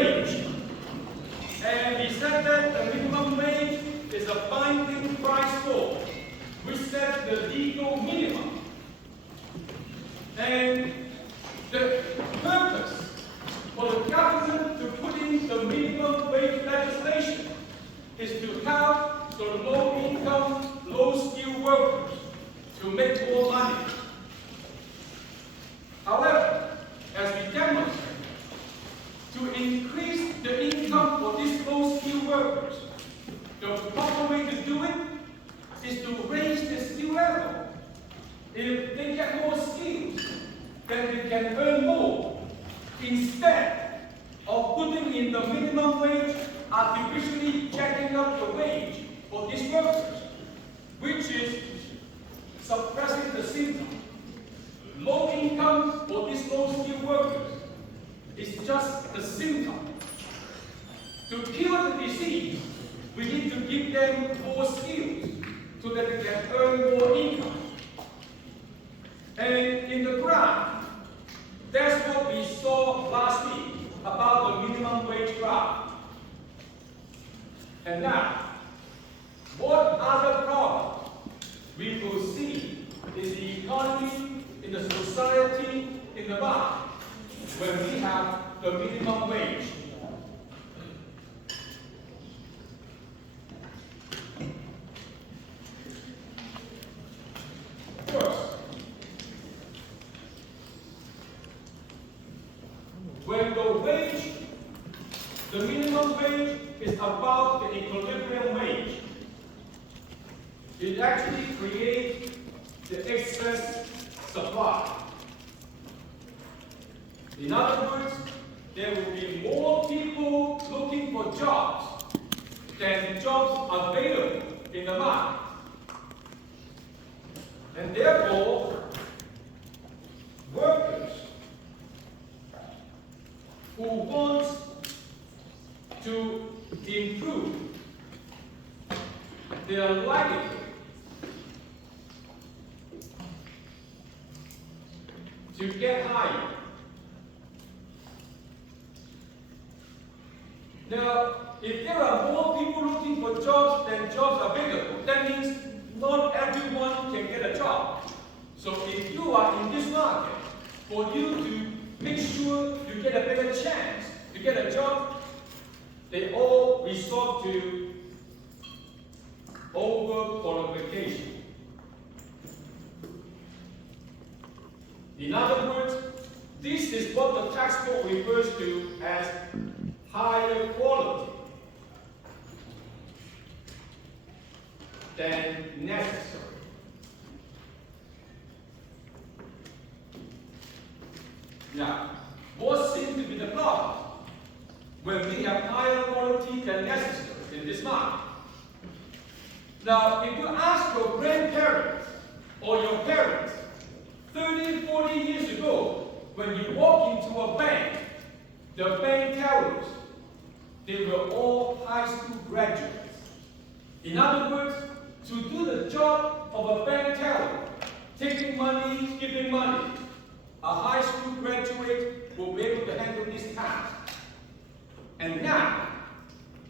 wage. And we said that the minimum wage is a binding price floor, which sets the legal minimum. And the purpose for the government to put in the minimum wage legislation is to help the low-income, low-skilled workers to make more money. However, as we demonstrate, to increase the income for these low-skilled workers, the proper way to do it is to raise the skill level. If they get more skills, then they can earn more, instead of putting in the minimum wage, artificially jacking up the wage for these workers, which is suppressing the symptom. Low income for these low-skilled workers is just the symptom. To cure the disease, we need to give them more skills so that they can earn more income. And in the graph, that's what we saw last week about the minimum wage graph. And now, what other problem we will see in the economy, in the society, in the market, when we have the minimum wage? First, when the minimum wage is above the equilibrium wage, it actually creates the excess supply. In other words, there will be more people looking for jobs than jobs available in the market. And therefore, workers who want to improve their livelihood to get higher. Now, if there are more people looking for jobs than jobs available, that means not everyone can get a job. So if you are in this market, for you to make sure you get a better chance to get a job, they all resort to overqualification. In other words, this is what the textbook refers to as higher quality than necessary. Now, what seems to be the problem when we have higher quality than necessary in this market? Now, if you ask your grandparents or your parents 30, 40 years ago, when you walk into a bank, the bank tellers, they were all high school graduates. In other words, to do the job of a bank teller, taking money, giving money, a high school graduate will be able to handle this task. And now,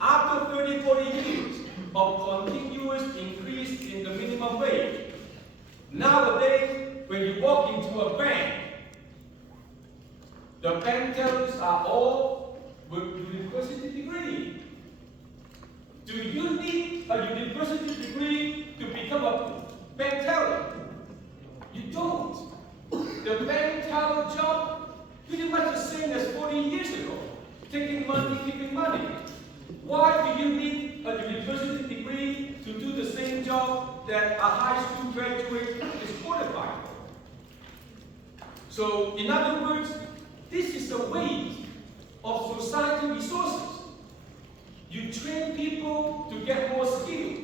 after 30, 40 years of continuous increase in the minimum wage, nowadays, when you walk into a bank, the bank tellers are all with university degree. Do you need a university degree to become a bank teller? You don't. The bank teller job pretty much the same as 40 years ago. Taking money, giving money. Why do you need a university degree to do the same job that a high school graduate is qualified for? So, in other words, this is a waste of society resources. You train people to get more skill,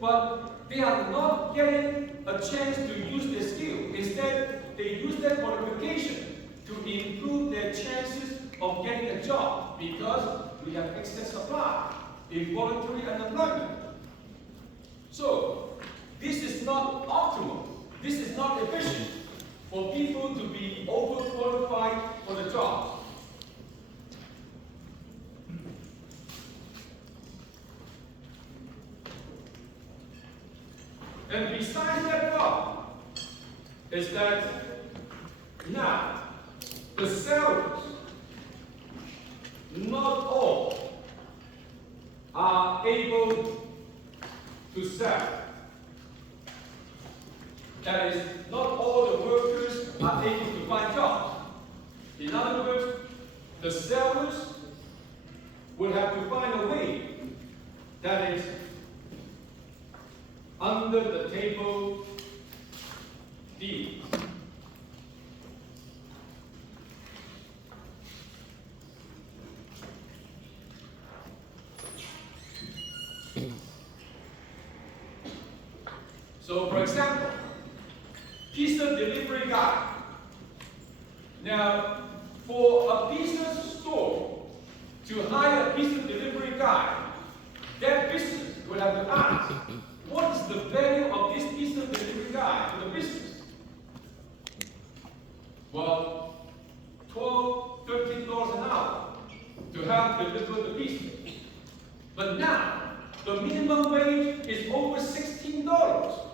but they are not getting a chance to use their skill. Instead, they use their qualification to improve their chances of getting a job because we have excess supply in voluntary unemployment. So, this is not optimal. This is not efficient for people to be overqualified for the jobs. And besides that problem, is that now the sellers, not all are able to sell. That is, not all the workers are able to find jobs. In other words, the sellers would have to find a way that is under the table deal. So, for example, pizza delivery guy. Now, for a pizza store to hire a pizza delivery guy, that business would have to ask, what is the value of this pizza delivery guy to the business? Well, $12, $13 an hour to help deliver the pizza. But now, the minimum wage is over $16.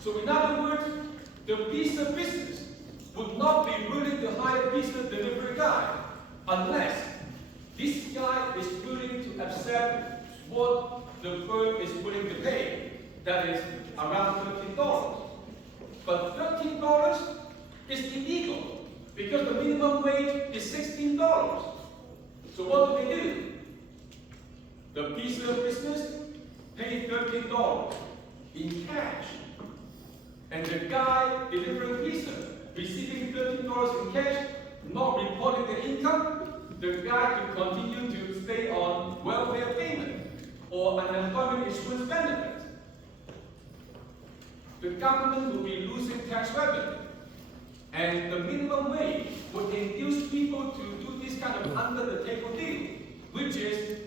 So in other words, the pizza business would not be willing to hire a pizza delivery guy unless this guy is willing to accept what the firm is willing to pay. That is around $13. But $13 is illegal because the minimum wage is $16. So what do? The pizza business paid $13 in cash. And the guy delivering pizza, receiving $13 in cash, not reporting the income, the guy could continue to stay on welfare payment or unemployment insurance benefits. The government will be losing tax revenue. And the minimum wage would induce people to do this kind of under-the-table deal, which is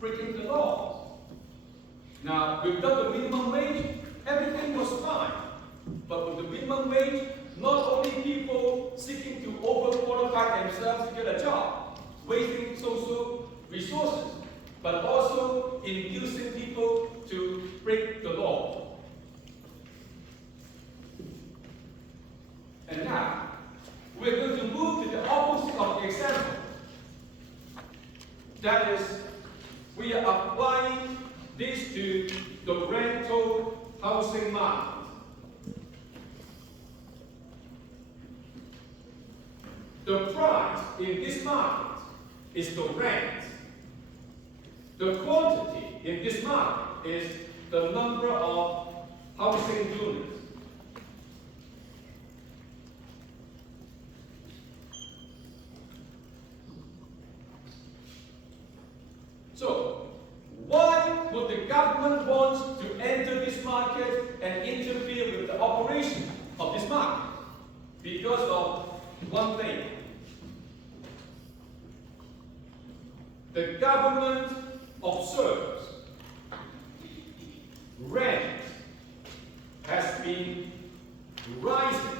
breaking the laws. Now, without the minimum wage, everything was fine. But with the minimum wage, not only people seeking to overqualify themselves to get a job, wasting social resources, but also inducing people to break the law. And now, we're going to move to the opposite of the example. That is, we are applying this to the rental housing market. The price in this market is the rent. The quantity in this market is the number of housing units. So, why would the government want to enter this market and interfere with the operation of this market? Because of one thing. The government observes rent has been rising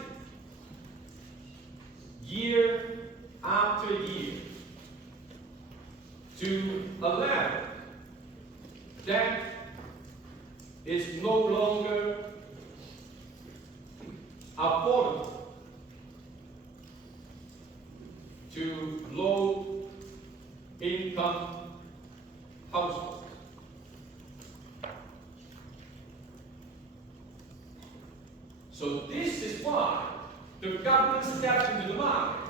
year after year to a level that is no longer affordable to low-income households. So this is why the government steps into the market,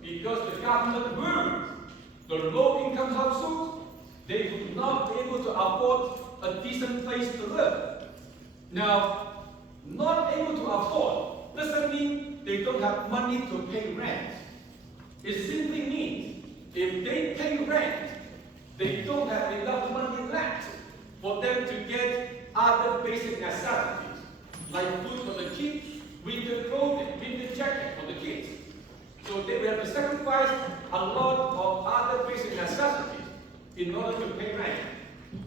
because the government worries the low-income households, they would not be able to afford a decent place to live. Now, not able to afford doesn't mean they don't have money to pay rent. It simply means if they pay rent, they don't have enough money left for them to get other basic necessities, like food for the kids, winter clothing, winter jacket for the kids. So they will have to sacrifice a lot of other basic necessities in order to pay rent.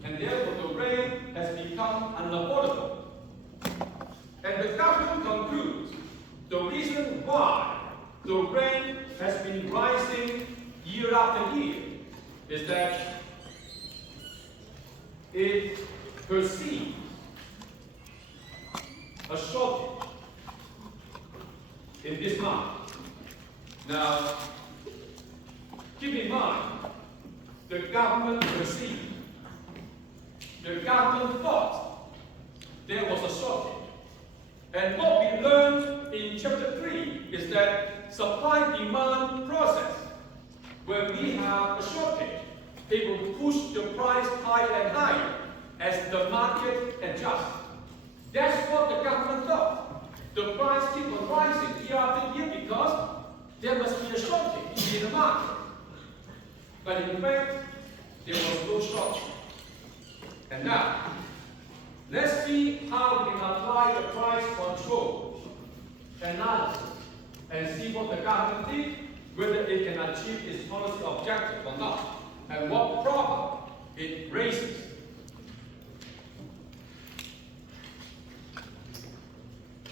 And therefore the rent has become unaffordable. And the government concludes the reason why the rent has been rising year after year is that it perceives a shortage in this market. Now, keep in mind, the government perceived, the government thought there was a shortage. And what we learned in chapter 3 is that supply-demand process, when we have a shortage, it will push the price higher and higher as the market adjusts. That's what the government thought. The price keeps on rising year after year because there must be a shortage in the market. But in fact, there was no shortage. And now, let's see how we can apply the price control analysis and see what the government did, whether it can achieve its policy objective or not, and what problem it raises.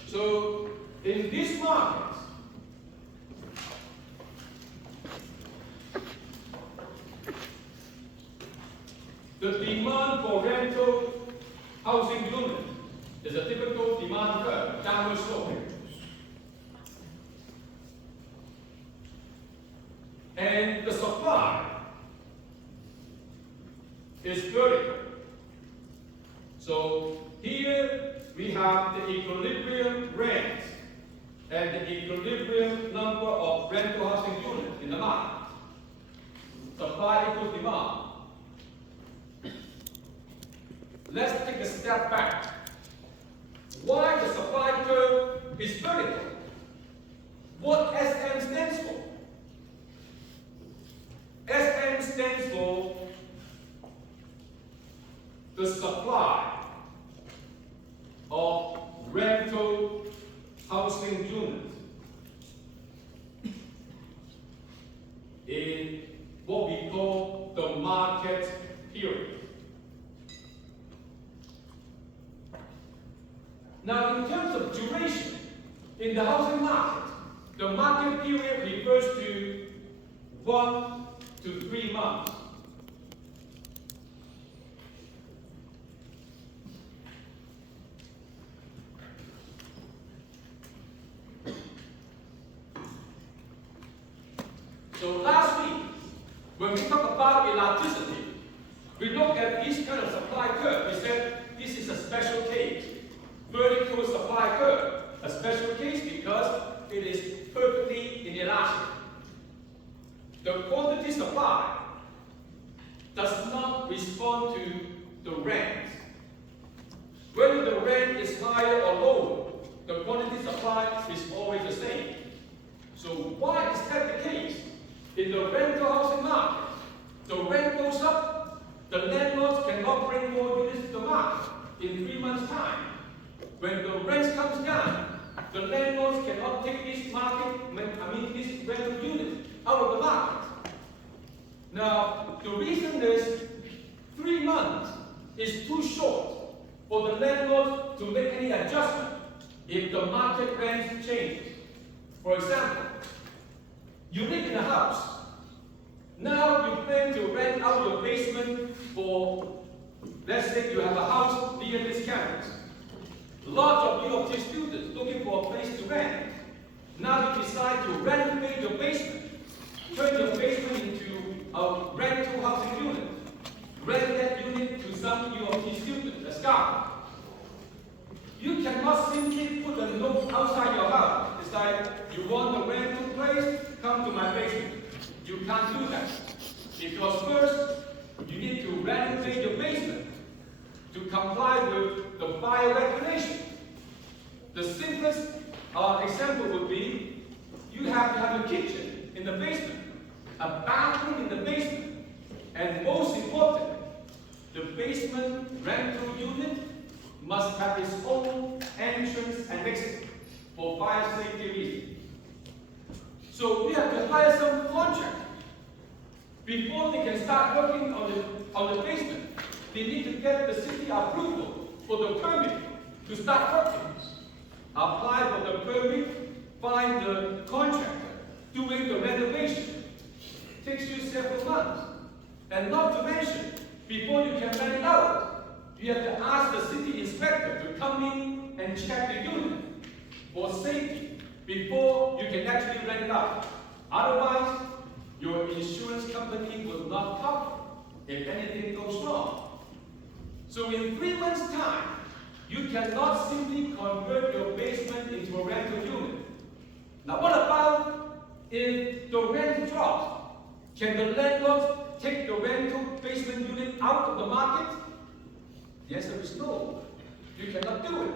So, in this market, the demand for rental housing unit is a typical demand curve, downward slope. And the supply is vertical. So here we have the equilibrium rent and the equilibrium number of rental housing units in the market. Supply equals demand. Let's take a step back. Why the supply curve is vertical? What SM stands for? SM stands for the supply of rental housing units in what we call the market period. Now, in terms of duration, in the housing market, the market period refers to 1 to 3 months. So last week, when we talk about elasticity, we looked at this kind of supply curve. We said this is a special case. Vertical supply curve, a special case because it is perfectly inelastic. The quantity supply does not respond to the rent. Whether the rent is higher or lower, the quantity supply is always the same. So why is that the case? In the rental housing market, the rent goes up, the landlords cannot bring more units to the market in 3 months' time. When the rent comes down, the landlords cannot take this this rental unit out of the market. Now, the reason is 3 months is too short for the landlord to make any adjustment if the market rent changes. For example, you live in a house. Now you plan to rent out your basement for, let's say you have a house near this campus. Lots of U of T students looking for a place to rent. Now you decide to renovate your basement. Turn your basement into a rental housing unit. Rent that unit to some U of T student, a scholar. You cannot simply put a note outside your house. It's like, you want a rental place? Come to my basement. You can't do that. Because first, you need to renovate your basement to comply with the fire regulation. The simplest example would be, you have to have a kitchen in the basement, a bathroom in the basement, and most important, the basement rental unit must have its own entrance and exit for fire safety reasons. So we have to hire some contractor. Before they can start working on the basement, they need to get the city approval for the permit to start working. Apply for the permit, find the contractor doing the renovation. Takes you several months. And not to mention, before you can rent it out, you have to ask the city inspector to come in and check the unit for safety before you can actually rent it out. Otherwise, your insurance company will not cover if anything goes wrong. So in 3 months' time, you cannot simply convert your basement into a rental unit. Now what about if the rent drops? Can the landlord take the rental basement unit out of the market? The answer is no. You cannot do it.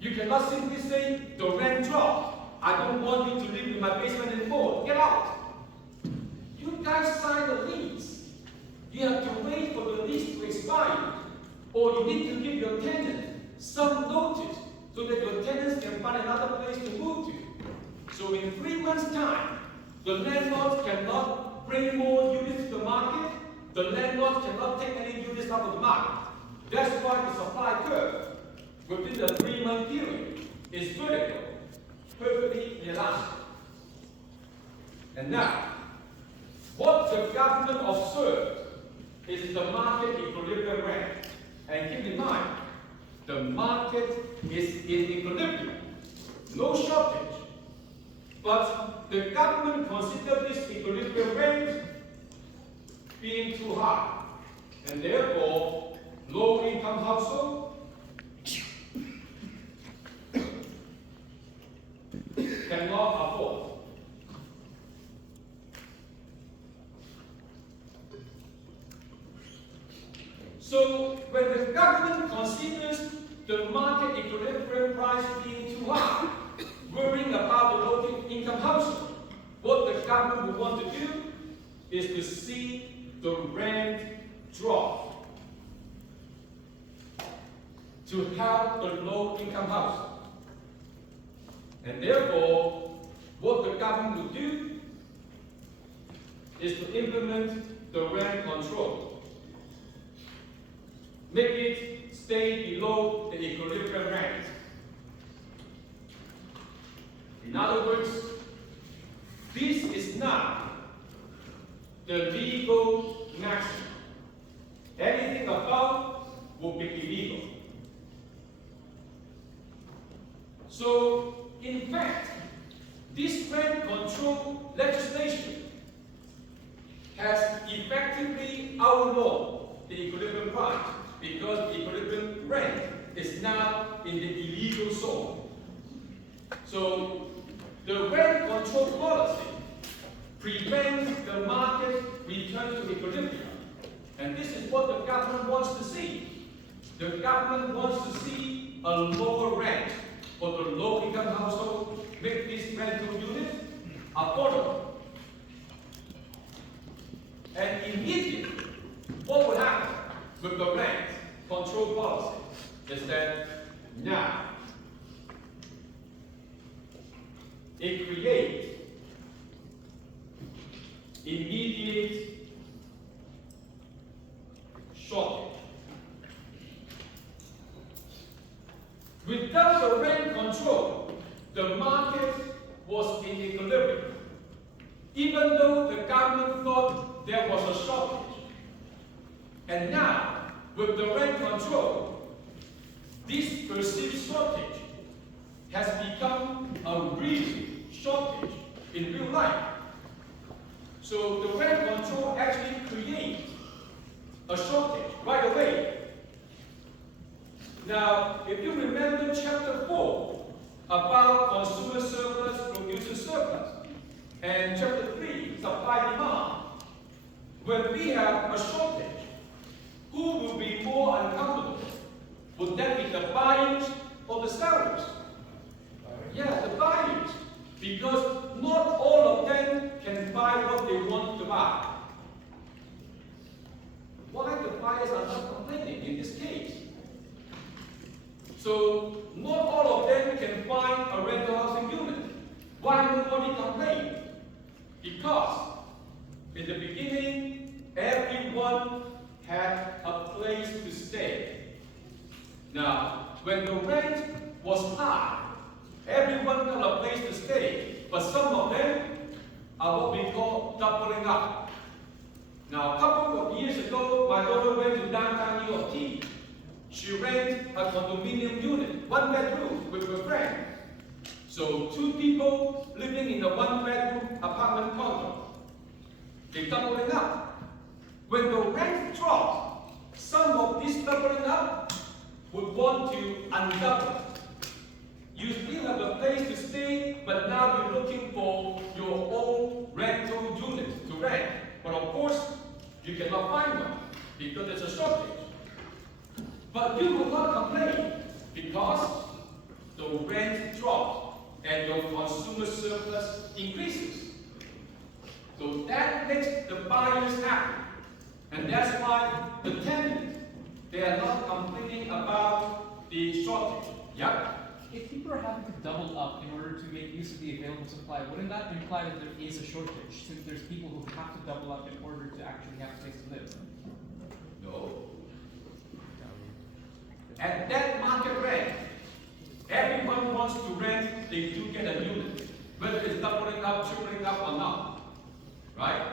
You cannot simply say, the rent dropped. I don't want you to live in my basement anymore. Get out. You guys signed a lease. You have to wait for the lease to expire. Or you need to give your tenant some notice so that your tenants can find another place to move to. So in 3 months' time, the landlords cannot bring more units to the market. The landlords cannot take any units out of the market. That's why the supply curve within the 3-month period is vertical, perfectly elastic. And now, what the government observed is the market equilibrium rent. And keep in mind, the market is in equilibrium, no shortage. But the government considered this equilibrium rent being too high, and therefore, low-income households cannot afford. So, when the government considers the market equilibrium price being too high, worrying about the low-income household, what the government would want to do is to see the rent drop to help the low-income household. And therefore, what the government would do is to implement the rent control. Make it stay below the equilibrium rent. In other words, this is not the legal maximum. Anything above will be illegal. So, in fact, this rent control legislation has effectively outlawed the equilibrium price because the equilibrium rent is now in the illegal zone. So, the rent control policy prevents the market return to equilibrium. And this is what the government wants to see. The government wants to see a lower rent for the low-income household, make this rental unit affordable. And immediately, what will happen with the rent control policy is that now it creates immediate shortage. Without the rent control, the market was in equilibrium, even though the government thought there was a shortage. And now, with the rent control, this perceived shortage has become a real shortage in real life. So the rent control actually creates a shortage right away. Now, if you remember chapter 4 about consumer surplus, producer surplus, and chapter 3, supply demand, when we have a shortage, who will be more uncomfortable? Would that be the buyers or the sellers? Yeah, the buyers. Because not all of them can buy what they want to buy. Why the buyers are not complaining in this case? So, not all of them can find a rental housing unit. Why nobody complain? Because in the beginning, everyone had a place to stay. Now, when the rent was high, everyone got a place to stay, but some of them are what we call doubling up. Now, a couple of years ago, my daughter went to downtown New York City. she rents a condominium unit, 1 bedroom with her friend. So 2 people living in a 1 bedroom apartment condo. They doubling up. When the rent drops, some of this doubling up would want to undouble. You still have a place to stay, but now you're looking for your own rental unit to rent. But of course, you cannot find one because there's a shortage. But you will not complain because the rent drops and your consumer surplus increases. So that makes the buyers happy. And that's why the tenants, they are not complaining about the shortage. Yeah? If people are having to double up in order to make use of the available supply, wouldn't that imply that there is a shortage, since there's people who have to double up in order to actually have a place to live? No. At that market rent, everyone wants to rent, they do get a unit. Whether it's doubling up, tripling up or not. Right?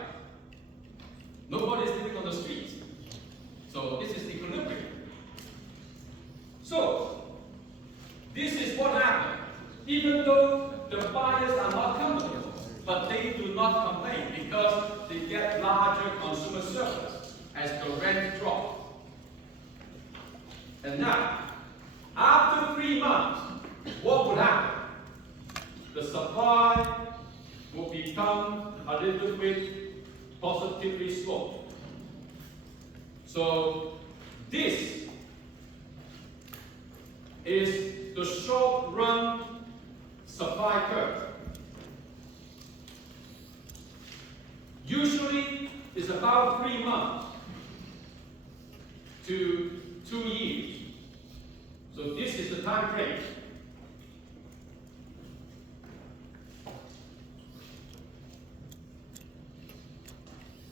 Nobody is living on the streets. So this is equilibrium. So, this is what happened. Even though the buyers are not comfortable, but they do not complain because they get larger consumer surplus as the rent drops. And now, after 3 months, what would happen? The supply will become a little bit positively sloped. So, this is the short-run supply curve. Usually, it's about 3 months to 2 years. So this is the time frame.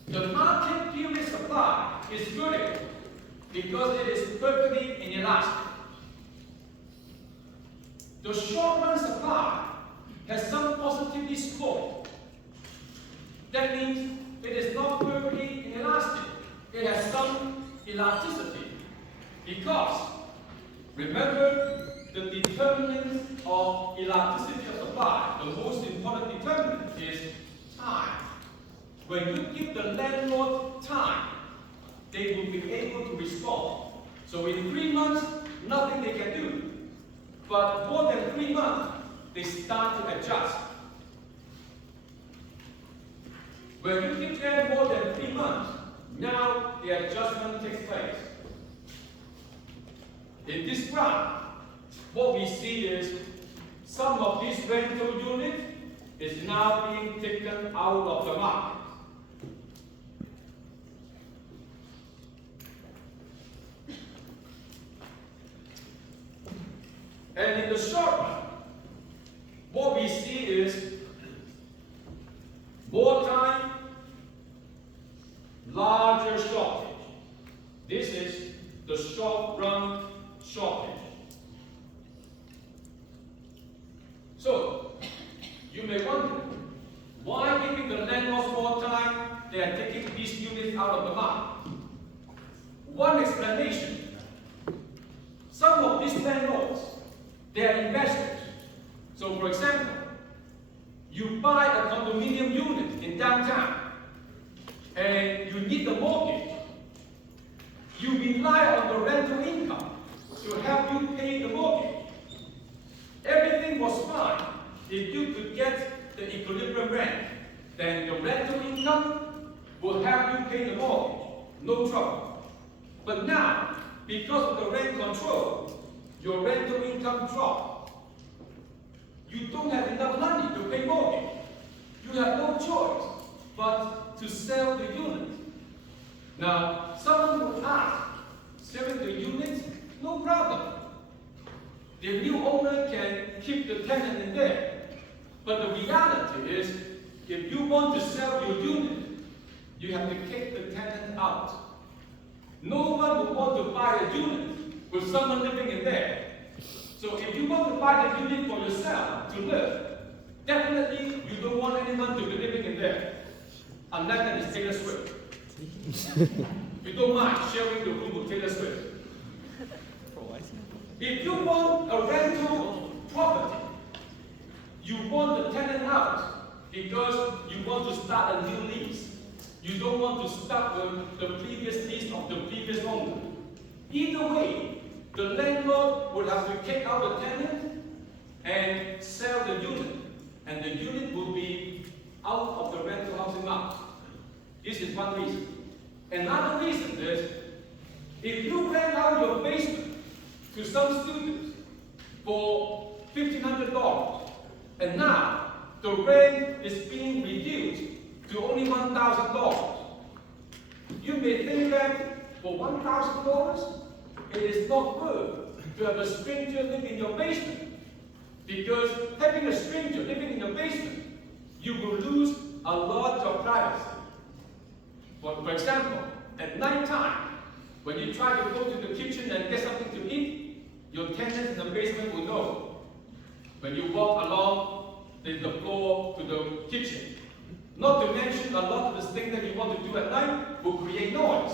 The market period supply is vertical because it is perfectly inelastic. The short-run supply has some positively slope. That means it is not perfectly inelastic. It has some elasticity. Because, remember, the determinant of elasticity of supply, the most important determinant is time. When you give the landlord time, they will be able to respond. So in 3 months, nothing they can do. But more than 3 months, they start to adjust. When you give them more than 3 months, now the adjustment takes place. In this graph, what we see is some of this rental unit is now being taken out of the market. And in the short run, what we see is more time, larger shortage. This is the short-run shortage. So, you may wonder, why giving the landlords more time, they are taking these units out of the market? One explanation, some of these landlords, they are investors. So for example, you buy a condominium unit in downtown and you need a mortgage. You rely on the rental income to help you pay the mortgage. Everything was fine if you could get the equilibrium rent. Then the rental income will help you pay the mortgage. No trouble. But now, because of the rent control, your rental income drops. You don't have enough money to pay mortgage. You have no choice but to sell the unit. Now, someone would ask, selling the unit? No problem. The new owner can keep the tenant in there. But the reality is, if you want to sell your unit, you have to kick the tenant out. No one would want to buy a unit with someone living in there. So if you want to buy the unit for yourself to live, definitely you don't want anyone to be living in there. Unless that is Taylor Swift. You don't mind sharing the room with Taylor Swift. If you want a rental property, you want the tenant out because you want to start a new lease. You don't want to start with the previous lease of the previous owner. Either way, the landlord will have to kick out the tenant and sell the unit, and the unit will be out of the rental housing market. This is one reason. Another reason is, if you rent out your basement to some students for $1,500, and now the rent is being reduced to only $1,000, you may think that for $1,000, it is not good to have a stranger live in your basement, because having a stranger living in your basement, you will lose a lot of privacy. For example, at night time, when you try to go to the kitchen and get something to eat, your tenants in the basement will know. When you walk along the floor to the kitchen, not to mention a lot of the things that you want to do at night will create noise.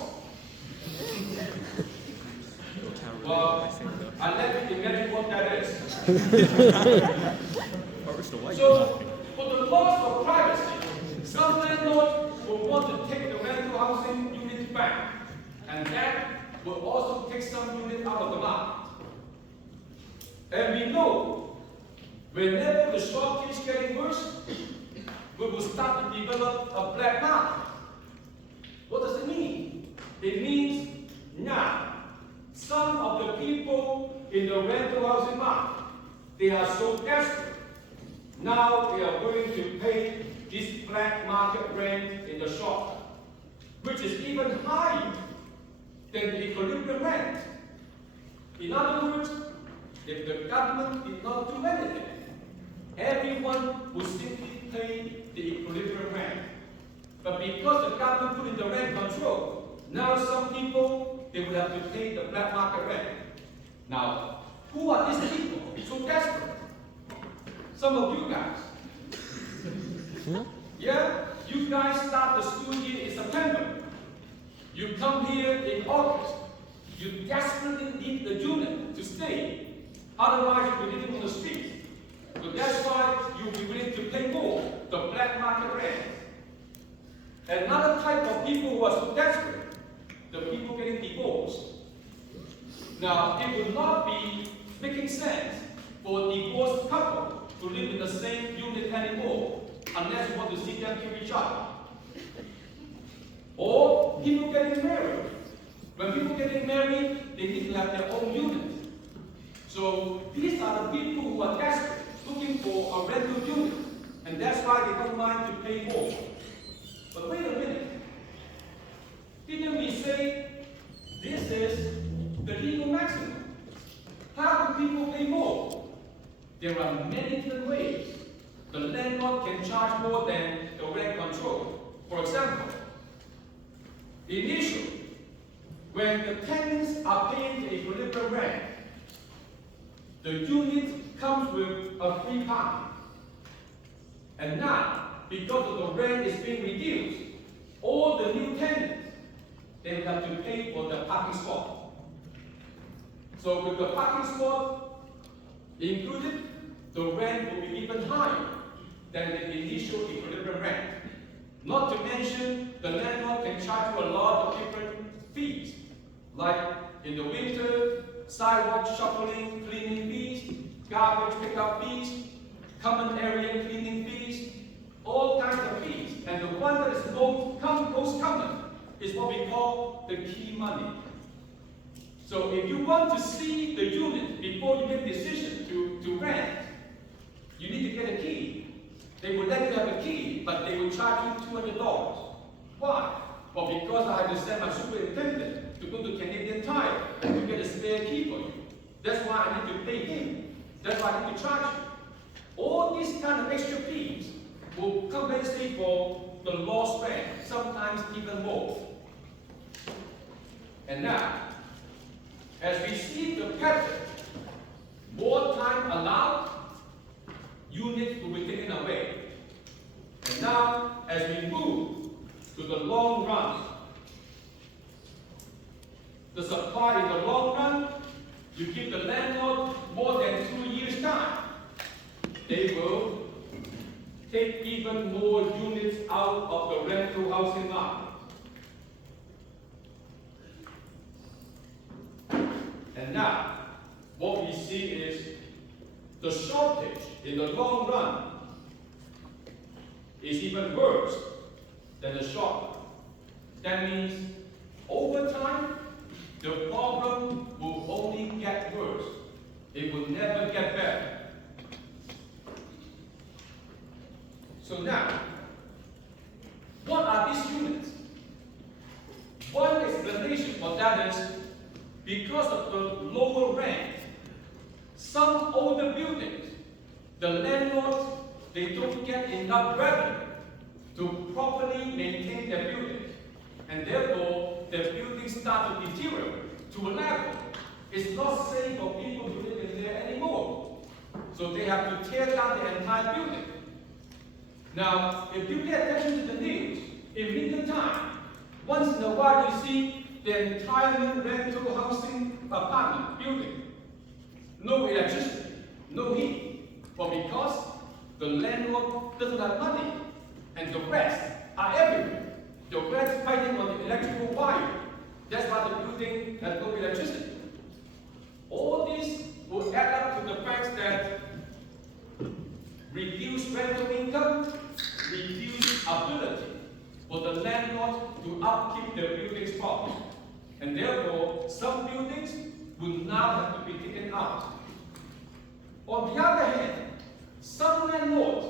Well, I let you imagine what that is. So, for the loss of privacy, some landlords will want to take the rental housing units back, and that will also take some units out of the market. And we know, whenever the shortage is getting worse, we will start to develop a black market. What does it mean? It means now, some of the people in the rental housing market, they are so desperate. Now they are going to pay this black market rent in the short term, which is even higher than the equilibrium rent. In other words, if the government did not do anything, everyone would simply pay the equilibrium rent. But because the government put in the rent control, now some people, they will have to pay the black market rent. Now, who are these people so desperate? Some of you guys. Yeah? You guys start the school year in September. You come here in August. You desperately need the unit to stay. Otherwise, you'll be living on the street. So that's why you'll be willing to pay more, the black market rent. Another type of people who are so desperate, the people getting divorced. Now, it would not be making sense for a divorced couple to live in the same unit anymore, unless you want to see them kill each other. Or people getting married. When people getting married, they need to have their own unit. So these are the people who are desperate, looking for a rental unit, and that's why they don't mind to pay more. But wait a minute. Didn't we say this is the legal maximum? How do people pay more? There are many different ways. The landlord can charge more than the rent control. For example, initially, when the tenants are paying the equilibrium rent, the unit comes with a free parking. And now, because of the rent is being reduced, all the new tenants, they will have to pay for the parking spot. So with the parking spot included, the rent will be even higher than the initial equilibrium rent. Not to mention, the landlord can charge you a lot of different fees, like in the winter, sidewalk shuffling, cleaning fees, garbage pickup fees, common area cleaning fees, all kinds of fees. And the one that is most common is what we call the key money. So if you want to see the unit before you make a decision to rent, you need to get a key. They will let you have a key, but they will charge you $200. Why? Well, because I have to send my superintendent to go to Canadian Tire to get a spare key for you. That's why I need to pay him. That's why I need to charge you. All these kind of extra fees will compensate for the lost rent, sometimes even more. And now, as we see the pattern, more time allowed, units will be taken away. And now, as we move to the long run, the supply in the long run you give the landlord more than 2 years' time, they will take even more units out of the rental housing market. And now, what we see is the shortage in the long run is even worse than the short run. That means over time, the problem will only get worse. It will never get better. So now, what are these units? One explanation for that is because of the lower rent, some older buildings, the landlords, they don't get enough revenue to properly maintain their buildings. And therefore, the buildings start to deteriorate to a level it's not safe for people to live in there anymore. So they have to tear down the entire building. Now, if you pay attention to the news, in winter time, once in a while you see the entire new rental housing apartment building. No electricity, no heat. But because the landlord doesn't have money, and the rats are everywhere. The rats fighting on the electrical wire. That's why the building has no electricity. All this will add up to the fact that reduced rental income, reduced ability for the landlord to upkeep their buildings properly. And therefore, some buildings will now have to be taken out. On the other hand, some landlords,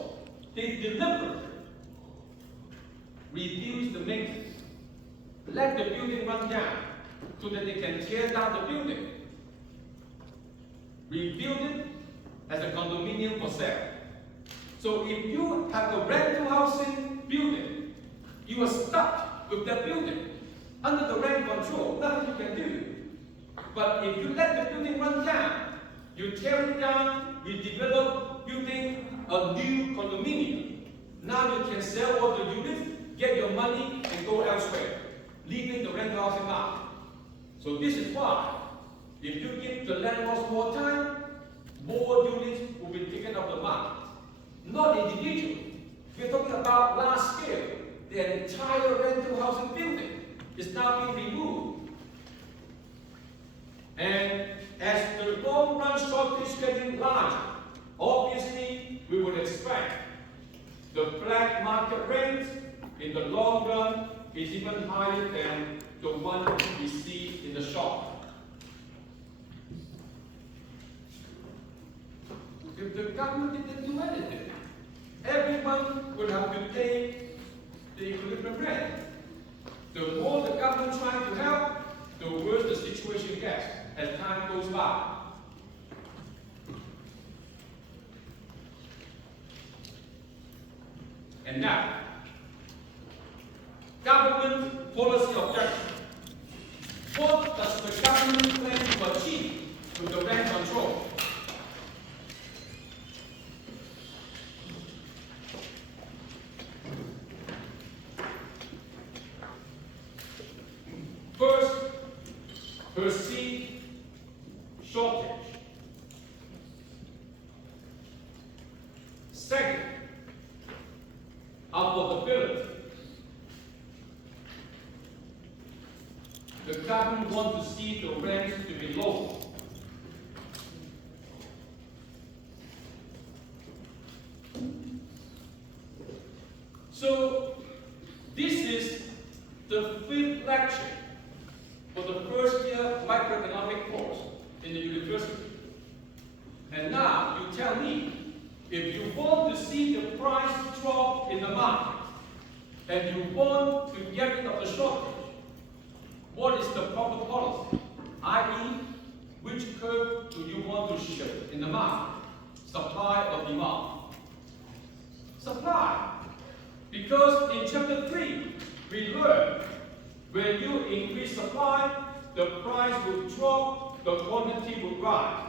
they deliberately reduce the maintenance, let the building run down so that they can tear down the building, rebuild it as a condominium for sale. So if you have a rental housing building, you are stuck with that building under the rent control, nothing you can do. But if you let the building run down, you tear it down, you develop building a new condominium. Now you can sell all the units, get your money, and go elsewhere, leaving the rental housing market. So this is why, if you give the landlords more time, more units will be taken off the market. Not individually. We're talking about large scale. The entire rental housing building is now being removed. And as the long run shortage is getting larger, obviously we would expect the black market rent in the long run is even higher than the one we see in the short run. If the government didn't do anything, everyone would have to pay the equilibrium rent. The more the government tries to help, the worse the situation gets as time goes by. And now, government policy objective. What does the government plan to achieve with the rent control? First, perceived shortage. Second, affordability. The government wants to see the rents to be low. So, this is the fifth lecture for the first year microeconomic course in the university. And now you tell me, if you want to see the price drop in the market, and you want to get rid of the shortage, what is the proper policy? I.e., which curve do you want to shift in the market? Supply or demand? Supply. Because in chapter 3, we learned when you increase supply, the price will drop, the quantity will rise.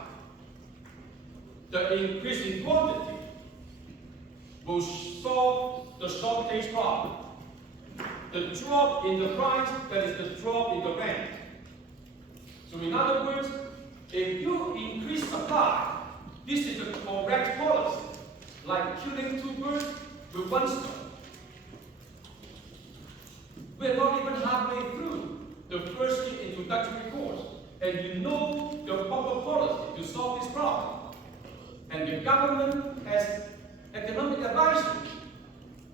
The increase in quantity will solve the shortage problem. The drop in the price, that is the drop in the rent. So in other words, If you increase supply, this is the correct policy, like killing two birds with one stone. We're not even halfway through the first year introductory course, and you know the proper policy to solve this problem. And the government has economic advisors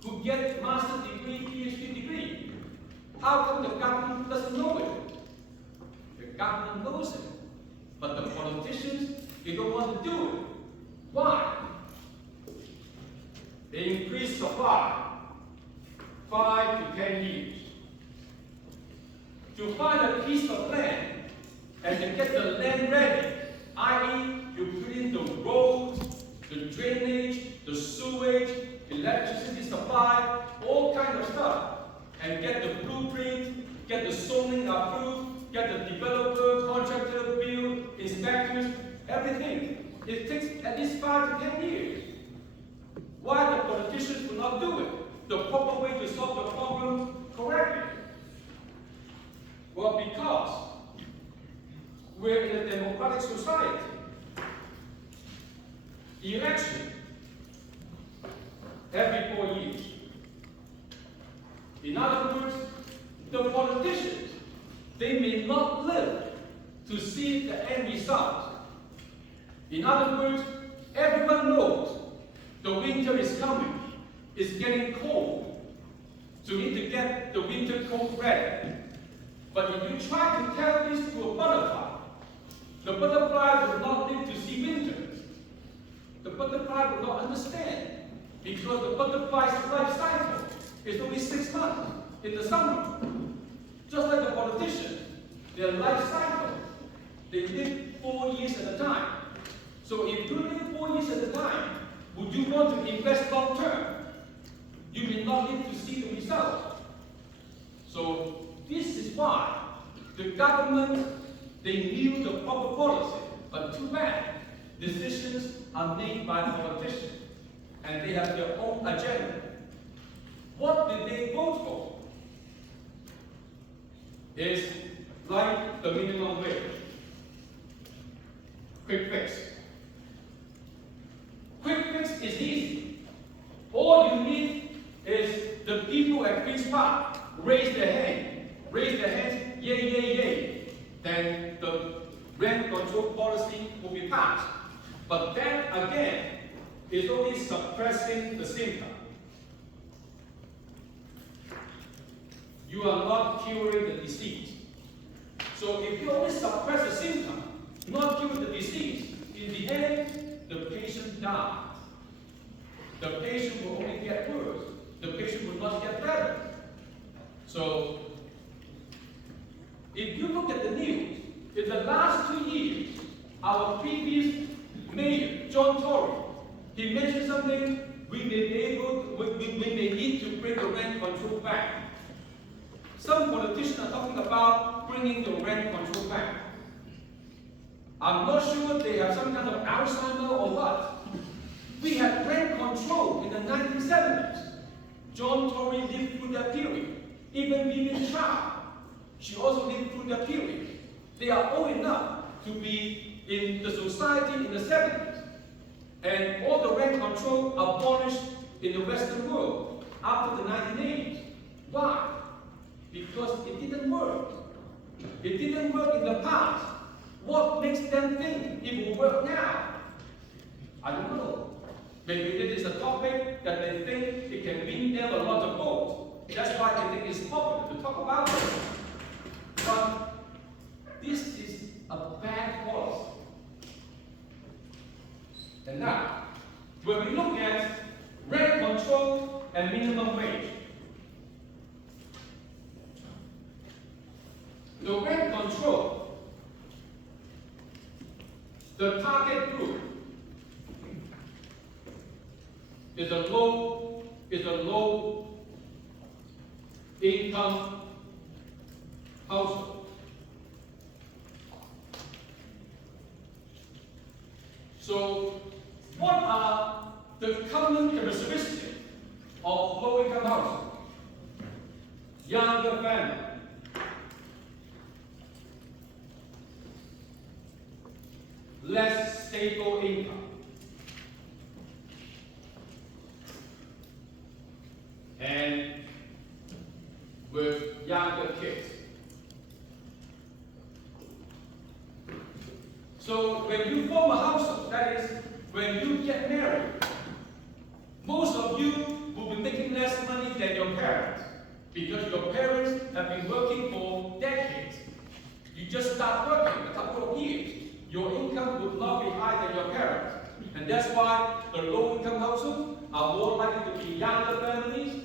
who get master's degree, PhD degree. How come the government doesn't know it? The government knows it, but the politicians, they don't want to do it. Why? They increase supply 5 to 10 years. To find a piece of land and to get the land ready, i.e., you put in the roads, the drainage, the sewage, electricity supply, all kind of stuff, and get the blueprint, get the zoning approved, get the developer, contractor, bill, inspectors, everything. It takes at least 5 to 10 years. Why the politicians will not do it? The proper way to solve the problem correctly. Well, because we're in a democratic society. Election every 4 years. In other words, the politicians, they may not live to see the end result. In other words, everyone knows the winter is coming. It's getting cold. So we need to get the winter coat ready. But if you try to tell this to a butterfly, the butterfly will not live to see winter. The butterfly will not understand, because the butterfly's life cycle is only 6 months in the summer. Just like the politicians, their life cycle, they live 4 years at a time. So if you live 4 years at a time, would you want to invest long term? You may not live to see the result. So this is why the government, they knew the proper policy, but too bad, decisions are made by politicians, and they have their own agenda. What did they vote for? Is like the minimum wage. Quick fix. Quick fix is easy. All you need is the people at Queen's Park raise their hand. Raise their hands, yay, yay, yay. Then the rent control policy will be passed. But that, again, is only suppressing the symptom. You are not curing the disease. So if you only suppress the symptom, not cure the disease, in the end, the patient dies. The patient will only get worse. The patient will not get better. So, if you look at the news, in the last 2 years, our previous mayor, John Tory, he mentioned something, we may need to bring the rent control back. Some politicians are talking about bringing the rent control back. I'm not sure they have some kind of Alzheimer or what. We had rent control in the 1970s. John Tory lived through that period. Even Vivian Chow, she also lived through that period. They are old enough to be in the society in the 70s. And all the rent control abolished in the Western world after the 1980s. Why? Because it didn't work. It didn't work in the past. What makes them think it will work now? I don't know. Maybe it is a topic that they think it can win them a lot of votes. That's why they think it's popular to talk about it. But this is a bad policy. And now, when we look at rent control and minimum wage, the rent control, the target group is a low income household. So, what are the common characteristics of low income household? Younger family. less stable income. And with younger kids. So when you form a household, that is, when you get married, most of you will be making less money than your parents because your parents have been working for decades. You just start working a couple of years. Your income will not be higher than your parents. And that's why the low-income households are more likely to be younger families.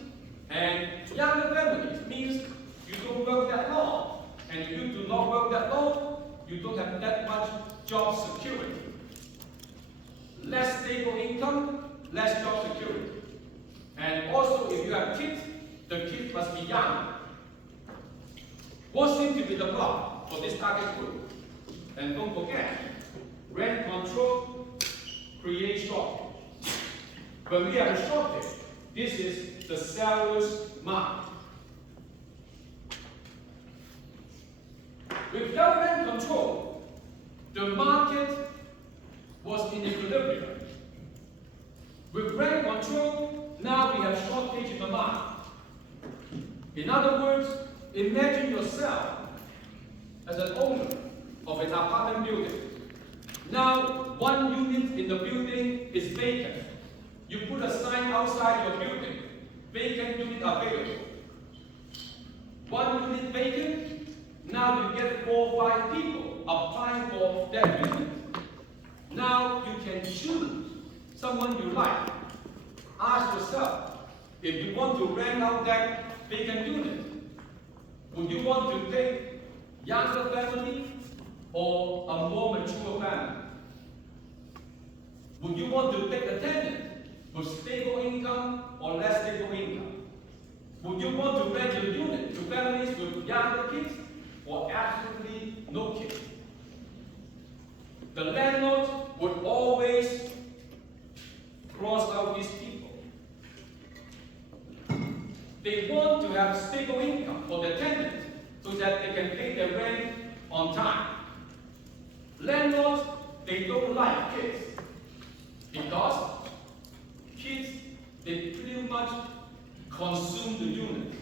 And younger families means you don't work that long. And if you do not work that long, you don't have that much job security. Less stable income, less job security. And also, if you have kids, the kids must be young. What seems to be the problem for this target group? And don't forget, rent control creates shortage. When we have a shortage, this is the seller's market. Without rent control, the market was in equilibrium. With rent control, now we have shortage in the market. In other words, imagine yourself as an owner of an apartment building. Now, one unit in the building is vacant. You put a sign outside your building, vacant unit available. One unit vacant, now you get 4 or 5 people applying for that unit. Now you can choose someone you like. Ask yourself, if you want to rent out that vacant unit, would you want to take younger family or a more mature family? Would you want to take a tenant with stable income or less stable income? Would you want to rent your unit to families with younger kids or absolutely no kids? The landlord would always cross out these people. They want to have stable income for their tenants so that they can pay their rent on time. Landlords, they don't like kids because kids, they pretty much consume the unit.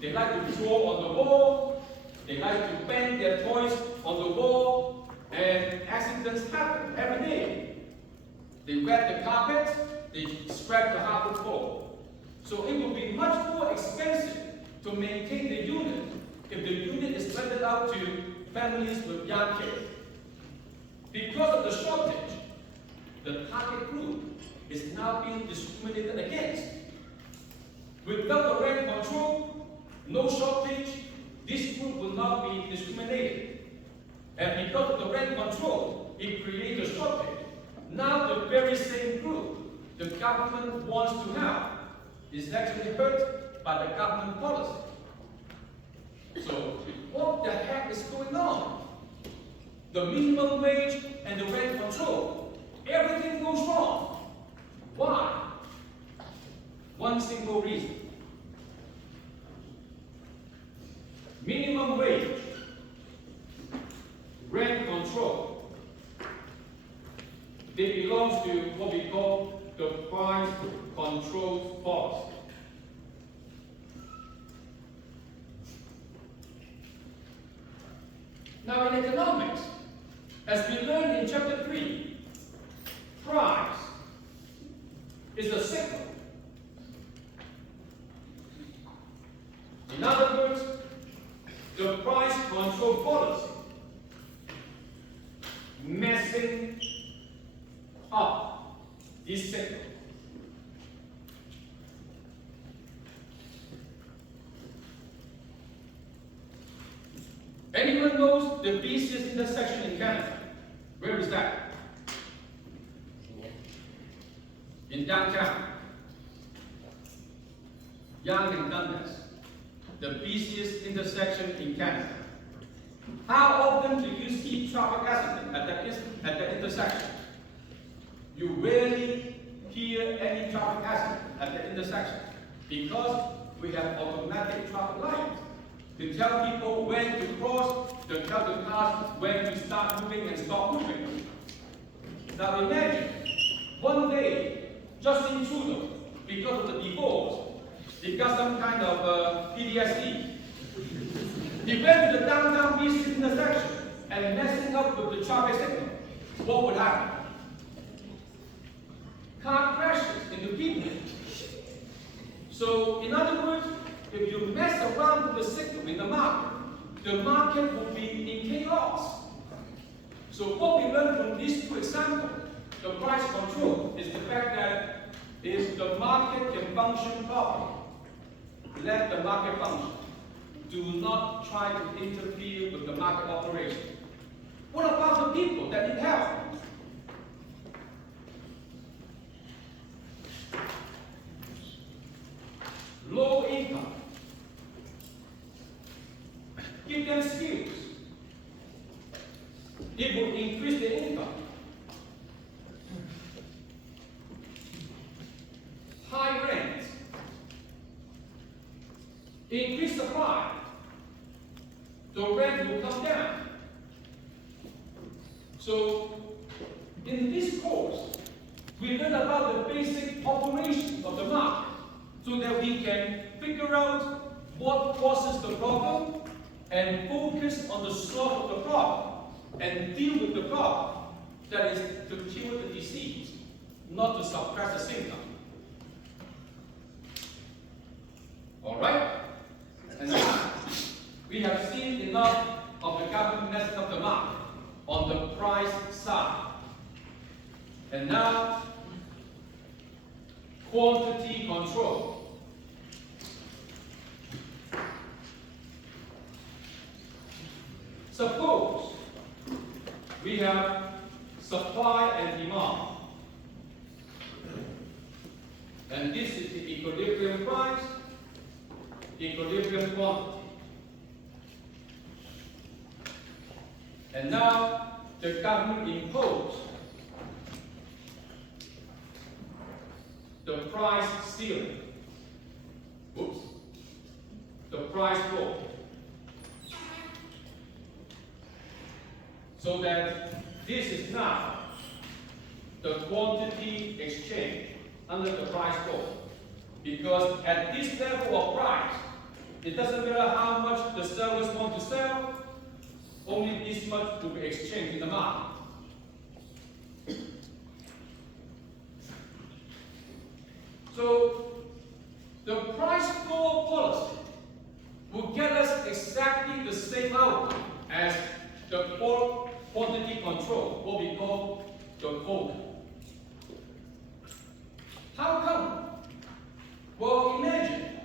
They like to draw on the wall, they like to bang their toys on the wall, and accidents happen every day. They wet the carpet, they scrap the hardwood floor. So it will be much more expensive to maintain the unit if the unit is rented out to families with young kids. Because of the shortage, the target group is now being discriminated against. Without the rent control, no shortage, this group will not be discriminated. And because of the rent control, it creates a shortage. Now the very same group the government wants to have is actually hurt by the government policy. So what the heck is going on? The minimum wage and the rent control, everything goes wrong. Why? One simple reason. Minimum wage, rent control, they belong to what we call the price control policy. Now in economics, as we learned in chapter 3, price is a signal. In other words, the price control policy messing up this signal. Anyone knows the busiest intersection in Canada? Where is that? In downtown. Yonge and Dundas. The busiest intersection in Canada. How often do you see traffic accidents at that intersection? You rarely hear any traffic accident at the intersection because we have automatic traffic lights to tell people when to cross, to tell the cars when to start moving and stop moving. Now imagine, one day, Justin Trudeau, because of the divorce, he got some kind of PTSD. He went to the downtown business intersection and messing up with the traffic signal. What would happen? Car crashes into people. So, in other words, if you mess around with the signal in the market will be in chaos. So what we learned from these two examples, the price control, is the fact that if the market can function properly, let the market function. Do not try to interfere with the market operation. What about the people that need help? Low income. Give them skills. It will increase their income. High rent. Increase supply. The rent will come down. So, in this course, we learn about the basic operations of the market so that we can figure out what causes the problem and focus on the source of the problem and deal with the problem. That is to cure the disease, not to suppress the symptom. All right? And now, we have seen enough of the government messing up the market on the price side. And now, quantity control. Suppose we have supply and demand. And this is the equilibrium price, equilibrium quantity. And now the government imposed the price ceiling. Oops. The price floor. So that this is now the quantity exchange under the price floor. Because at this level of price, it doesn't matter how much the sellers want to sell, only this much will be exchanged in the market. So, the price floor policy will get us exactly the same outcome as the quantity control, what we call the quota. How come? Well, imagine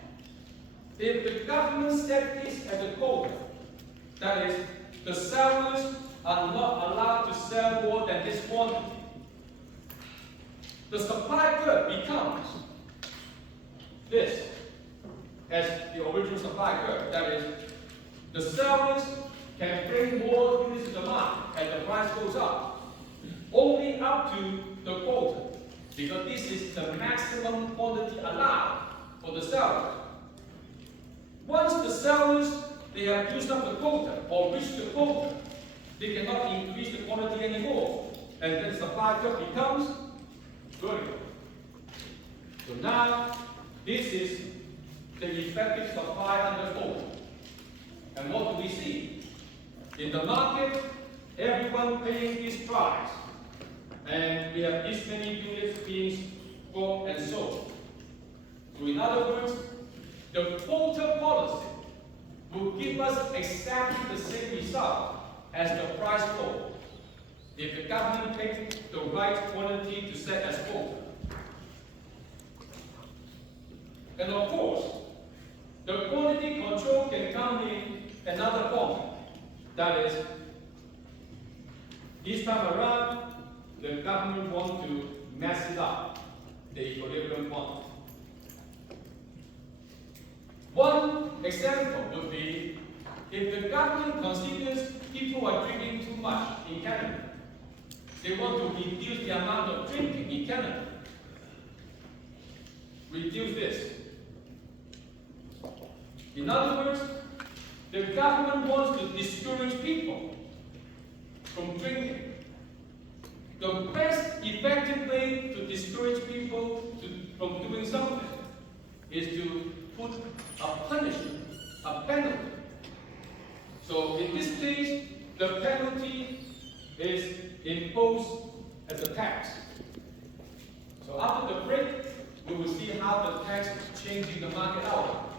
if the government set this as a quota, that is, the sellers are not allowed to sell more than this quantity. The supply curve becomes this as the original supply curve. That is, the sellers can bring more units to the market as the price goes up, only up to the quota, because this is the maximum quantity allowed for the sellers. Once the sellers they have used up the quota or reached the quota, they cannot increase the quantity anymore, and then the supply curve becomes vertical. So now this is the effective supply under quota. And what do we see? In the market, everyone paying this price, and we have this many units being bought and sold. So in other words, the quota policy will give us exactly the same result as the price floor if the government takes the right quantity to set as quota. And of course, the quantity control can come in another form. That is, this time around, the government wants to mess it up, the equilibrium quantity. One example would be if the government considers people are drinking too much in Canada. They want to reduce the amount of drinking in Canada. Reduce this. In other words, the government wants to discourage people from drinking. The best is to put a punishment, a penalty. So in this case, the penalty is imposed as a tax. So after the break, we will see how the tax is changing the market outlook.